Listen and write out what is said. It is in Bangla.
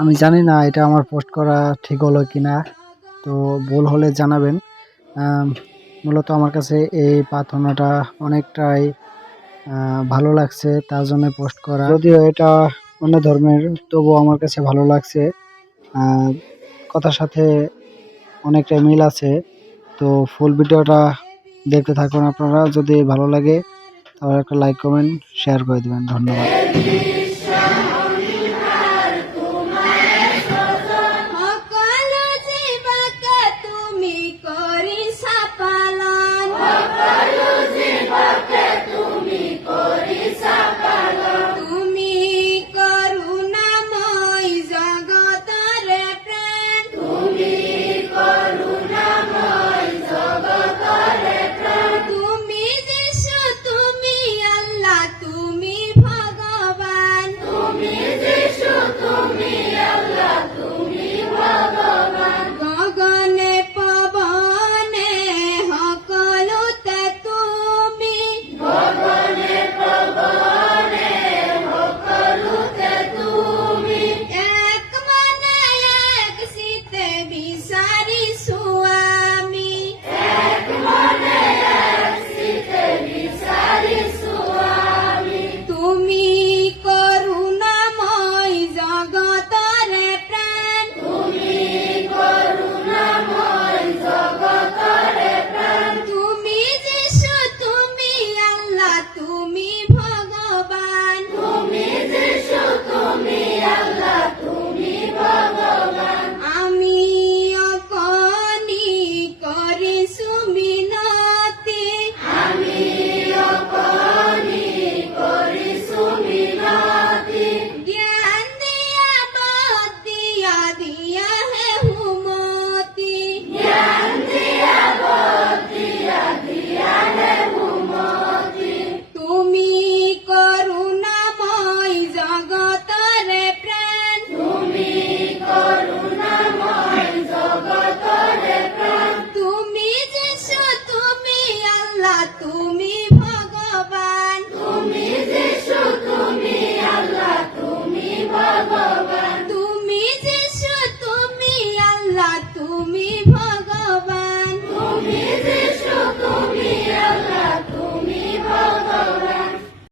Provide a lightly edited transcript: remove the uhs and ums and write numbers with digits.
আমি জানি না এটা আমার পোস্ট করা ঠিক হলো কিনা, তো ভুল হলে জানাবেন। মূলত আমার কাছে এই প্রার্থনাটা অনেকটাই ভালো লাগছে, তার জন্য পোস্ট করা। যদিও এটা অন্য ধর্মের, তবুও আমার কাছে ভালো লাগছে। আহ, কথার সাথে অনেকটা মিল আছে। তো ফুল ভিডিওটা দেখতে থাকুন আপনারা। যদি ভালো লাগে তাহলে একটা লাইক কমেন্ট শেয়ার করে দিবেন। ধন্যবাদ। সকল জীবকে তুমি করিছা পালন, তুমি করুণাময় জগতরে প্রাণ, তুমি যিশু, তুমি আল্লাহ, তুমি ভগবান, গগনে পবনে সকলতে তুমি, এক মনে এক চিত্তে বিচাৰিছো আমি, তুমি করুণাময় জগতরে প্রাণ, তুমি যিশু, তুমি আল্লাহ, তুমি ভগবান, আমি অকনি করিছো মিনতি, জ্ঞান দিয়া বুদ্ধি দিয়া